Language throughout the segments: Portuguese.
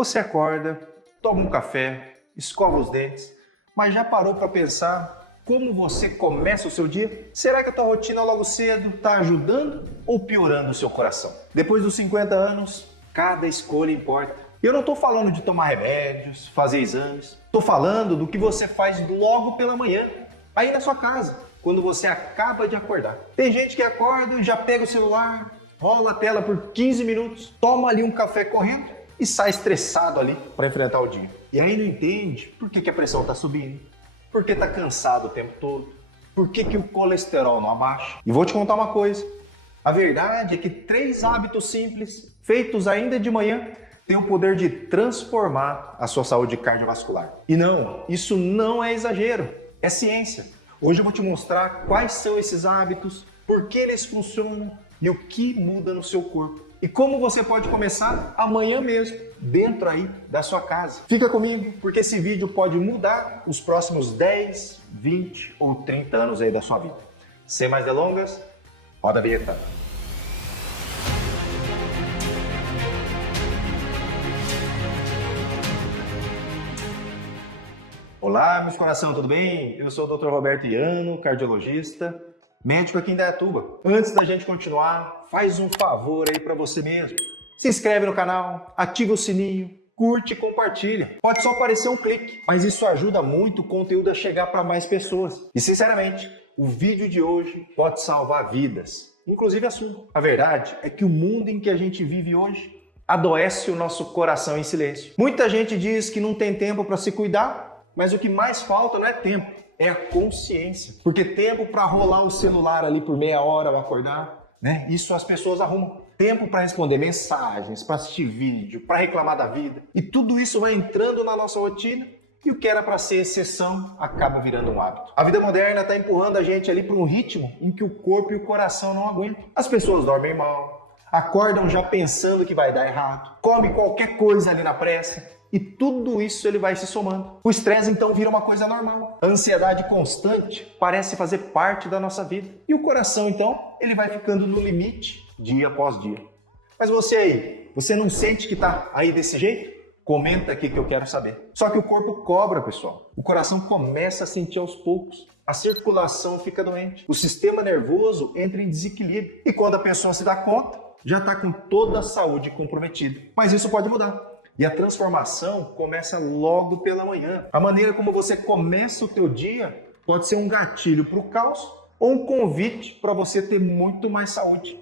Você acorda, toma um café, escova os dentes, mas já parou para pensar como você começa o seu dia? Será que a tua rotina logo cedo está ajudando ou piorando o seu coração? Depois dos 50 anos, cada escolha importa. Eu não estou falando de tomar remédios, fazer exames. Estou falando do que você faz logo pela manhã, aí na sua casa, quando você acaba de acordar. Tem gente que acorda e já pega o celular, rola a tela por 15 minutos, toma ali um café correndo e sai estressado ali para enfrentar o dia. E aí não entende por que a pressão está subindo, por que está cansado o tempo todo, por que o colesterol não abaixa. E vou te contar uma coisa, a verdade é que 3 hábitos simples, feitos ainda de manhã, têm o poder de transformar a sua saúde cardiovascular. E não, isso não é exagero, é ciência. Hoje eu vou te mostrar quais são esses hábitos, por que eles funcionam e o que muda no seu corpo. E como você pode começar amanhã mesmo, dentro aí da sua casa. Fica comigo, porque esse vídeo pode mudar os próximos 10, 20 ou 30 anos aí da sua vida. Sem mais delongas, roda a vinheta. Olá, meus coração, tudo bem? Eu sou o Dr. Roberto Iano, cardiologista, médico aqui em Indaiatuba. Antes da gente continuar, faz um favor aí para você mesmo. Se inscreve no canal, ativa o sininho, curte e compartilha. Pode só aparecer um clique, mas isso ajuda muito o conteúdo a chegar para mais pessoas. E sinceramente, o vídeo de hoje pode salvar vidas, inclusive a sua. A verdade é que o mundo em que a gente vive hoje adoece o nosso coração em silêncio. Muita gente diz que não tem tempo para se cuidar, mas o que mais falta não é tempo, é a consciência. Porque tempo para rolar o celular ali por meia hora ao acordar, né? Isso as pessoas arrumam. Tempo para responder mensagens, para assistir vídeo, para reclamar da vida. E tudo isso vai entrando na nossa rotina e o que era para ser exceção acaba virando um hábito. A vida moderna está empurrando a gente ali para um ritmo em que o corpo e o coração não aguentam. As pessoas dormem mal, acordam já pensando que vai dar errado, come qualquer coisa ali na pressa. E tudo isso ele vai se somando. O estresse então vira uma coisa normal. A ansiedade constante parece fazer parte da nossa vida. E o coração então, ele vai ficando no limite dia após dia. Mas você aí, você não sente que tá aí desse jeito? Comenta aqui que eu quero saber. Só que o corpo cobra, pessoal. O coração começa a sentir aos poucos. A circulação fica doente. O sistema nervoso entra em desequilíbrio. E quando a pessoa se dá conta, já está com toda a saúde comprometida. Mas isso pode mudar. E a transformação começa logo pela manhã. A maneira como você começa o teu dia pode ser um gatilho para o caos ou um convite para você ter muito mais saúde.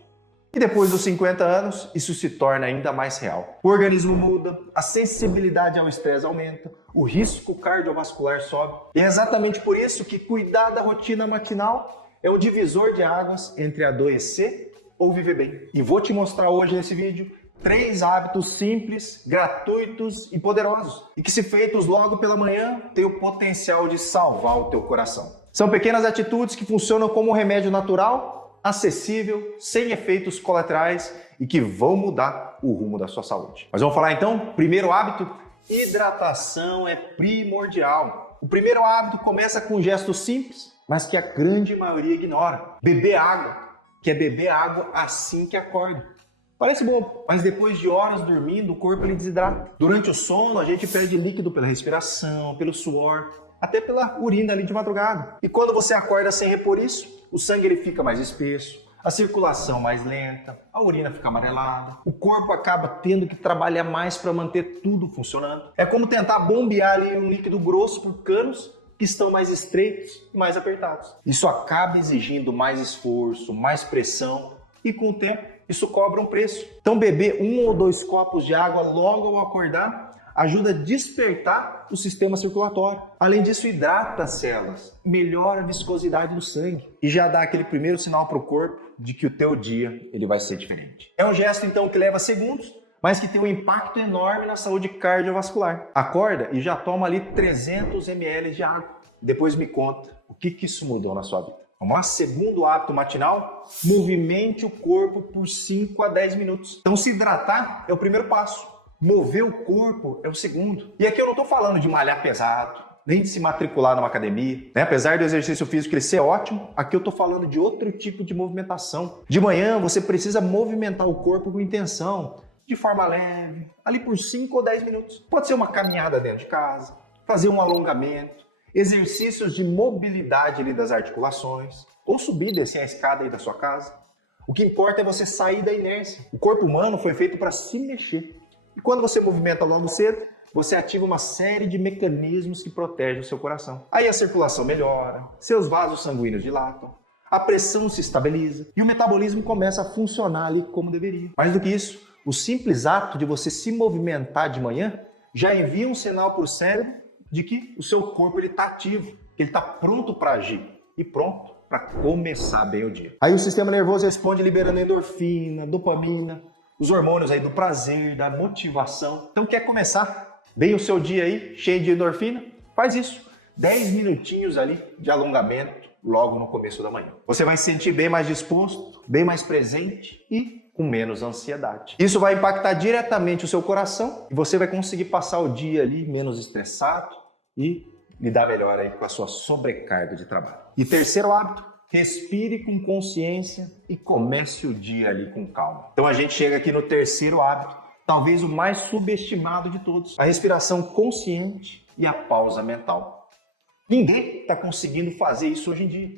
E depois dos 50 anos, isso se torna ainda mais real. O organismo muda, a sensibilidade ao estresse aumenta, o risco cardiovascular sobe. E é exatamente por isso que cuidar da rotina matinal é o divisor de águas entre adoecer ou viver bem. E vou te mostrar hoje nesse vídeo 3 hábitos simples, gratuitos e poderosos. E que se feitos logo pela manhã, têm o potencial de salvar o teu coração. São pequenas atitudes que funcionam como um remédio natural, acessível, sem efeitos colaterais e que vão mudar o rumo da sua saúde. Mas vamos falar então? Primeiro hábito, hidratação é primordial. O primeiro hábito começa com um gesto simples, mas que a grande maioria ignora. Beber água, que é beber água assim que acorda. Parece bom, mas depois de horas dormindo, o corpo ele desidrata. Durante o sono, a gente perde líquido pela respiração, pelo suor, até pela urina ali de madrugada. E quando você acorda sem repor isso, o sangue ele fica mais espesso, a circulação mais lenta, a urina fica amarelada, o corpo acaba tendo que trabalhar mais para manter tudo funcionando. É como tentar bombear ali um líquido grosso por canos que estão mais estreitos e mais apertados. Isso acaba exigindo mais esforço, mais pressão e com o tempo isso cobra um preço. Então beber 1 ou 2 copos de água logo ao acordar ajuda a despertar o sistema circulatório. Além disso, hidrata as células, melhora a viscosidade do sangue e já dá aquele primeiro sinal para o corpo de que o teu dia ele vai ser diferente. É um gesto então que leva segundos, mas que tem um impacto enorme na saúde cardiovascular. Acorda e já toma ali 300 ml de água. Depois me conta o que isso mudou na sua vida. Vamos lá, segundo hábito matinal, movimente o corpo por 5 a 10 minutos. Então se hidratar é o primeiro passo, mover o corpo é o segundo. E aqui eu não estou falando de malhar pesado, nem de se matricular numa academia, né? Apesar do exercício físico ele ser ótimo, aqui eu estou falando de outro tipo de movimentação. De manhã você precisa movimentar o corpo com intenção, de forma leve, ali por 5 ou 10 minutos. Pode ser uma caminhada dentro de casa, fazer um alongamento, exercícios de mobilidade ali das articulações, ou subir e descer a escada aí da sua casa. O que importa é você sair da inércia. O corpo humano foi feito para se mexer. E quando você movimenta logo cedo, você ativa uma série de mecanismos que protegem o seu coração. Aí a circulação melhora, seus vasos sanguíneos dilatam, a pressão se estabiliza e o metabolismo começa a funcionar ali como deveria. Mais do que isso, o simples ato de você se movimentar de manhã já envia um sinal para o cérebro de que o seu corpo está ativo, que ele está pronto para agir e pronto para começar bem o dia. Aí o sistema nervoso responde liberando endorfina, dopamina, os hormônios aí do prazer, da motivação. Então quer começar bem o seu dia aí, cheio de endorfina? Faz isso. 10 minutinhos ali de alongamento logo no começo da manhã. Você vai se sentir bem mais disposto, bem mais presente e com menos ansiedade. Isso vai impactar diretamente o seu coração e você vai conseguir passar o dia ali menos estressado e lidar melhor aí com a sua sobrecarga de trabalho. E terceiro hábito, respire com consciência e comece o dia ali com calma. Então a gente chega aqui no terceiro hábito, talvez o mais subestimado de todos, a respiração consciente e a pausa mental. Ninguém está conseguindo fazer isso hoje em dia.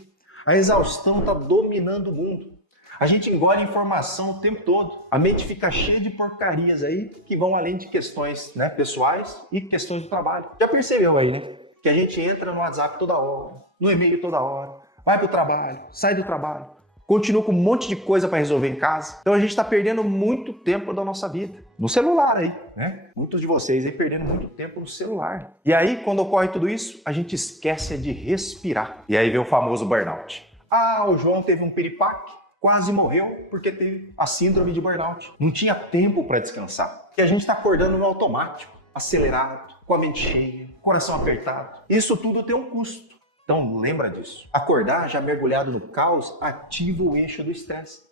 A exaustão está dominando o mundo. A gente engole informação o tempo todo. A mente fica cheia de porcarias aí que vão além de questões, né, pessoais e questões do trabalho. Já percebeu aí, né? Que a gente entra no WhatsApp toda hora, no e-mail toda hora, vai para o trabalho, sai do trabalho, continua com um monte de coisa para resolver em casa. Então a gente está perdendo muito tempo da nossa vida. No celular aí, né? Muitos de vocês aí perdendo muito tempo no celular. E aí, quando ocorre tudo isso, a gente esquece de respirar. E aí vem o famoso burnout. Ah, o João teve um piripaque, quase morreu porque teve a síndrome de burnout. Não tinha tempo para descansar. Porque a gente está acordando no automático, acelerado, com a mente cheia, coração apertado. Isso tudo tem um custo. Então lembra disso. Acordar já mergulhado no caos ativa o eixo do estresse.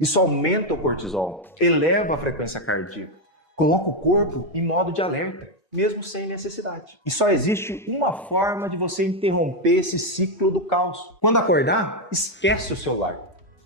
Isso aumenta o cortisol, eleva a frequência cardíaca, coloca o corpo em modo de alerta, mesmo sem necessidade. E só existe uma forma de você interromper esse ciclo do caos. Quando acordar, esquece o celular.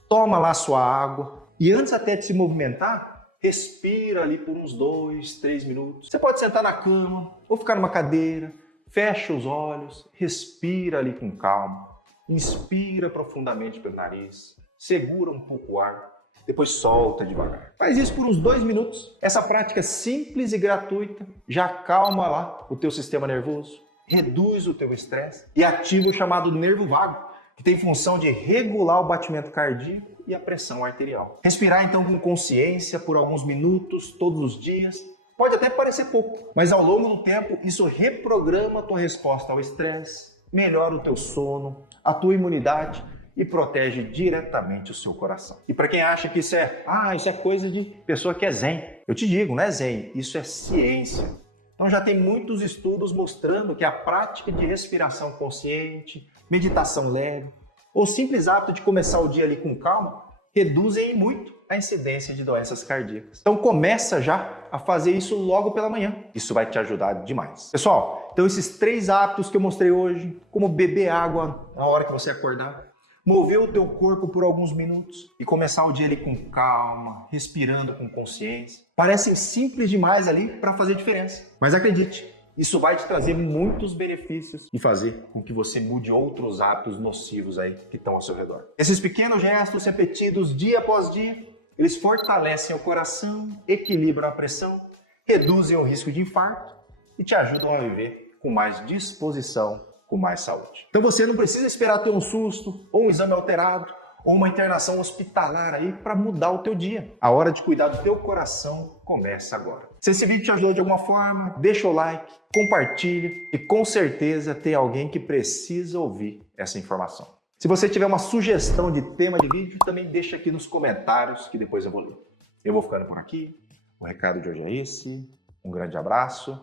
Toma lá sua água e antes até de se movimentar, respira ali por uns 2, 3 minutos. Você pode sentar na cama ou ficar numa cadeira, fecha os olhos, respira ali com calma, inspira profundamente pelo nariz, segura um pouco o ar, depois solta devagar. Faz isso por uns 2 minutos. Essa prática simples e gratuita já acalma lá o teu sistema nervoso, reduz o teu estresse e ativa o chamado nervo vago, que tem função de regular o batimento cardíaco e a pressão arterial. Respirar então com consciência por alguns minutos, todos os dias, pode até parecer pouco, mas ao longo do tempo isso reprograma a tua resposta ao estresse, melhora o teu sono, a tua imunidade e protege diretamente o seu coração. E para quem acha que isso é coisa de pessoa que é zen, eu te digo, não é zen, isso é ciência. Então já tem muitos estudos mostrando que a prática de respiração consciente, meditação leve, ou simples hábito de começar o dia ali com calma, reduzem muito a incidência de doenças cardíacas. Então começa já a fazer isso logo pela manhã. Isso vai te ajudar demais. Pessoal, então esses 3 hábitos que eu mostrei hoje, como beber água na hora que você acordar, mover o teu corpo por alguns minutos e começar o dia ali com calma, respirando com consciência, parecem simples demais ali para fazer diferença. Mas acredite, isso vai te trazer muitos benefícios e fazer com que você mude outros hábitos nocivos aí que estão ao seu redor. Esses pequenos gestos repetidos dia após dia, eles fortalecem o coração, equilibram a pressão, reduzem o risco de infarto e te ajudam a viver com mais disposição, com mais saúde. Então você não precisa esperar ter um susto, ou um exame alterado, ou uma internação hospitalar aí para mudar o teu dia. A hora de cuidar do teu coração começa agora. Se esse vídeo te ajudou de alguma forma, deixa o like, compartilha e com certeza tem alguém que precisa ouvir essa informação. Se você tiver uma sugestão de tema de vídeo, também deixa aqui nos comentários que depois eu vou ler. Eu vou ficando por aqui. O recado de hoje é esse. Um grande abraço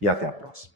e até a próxima.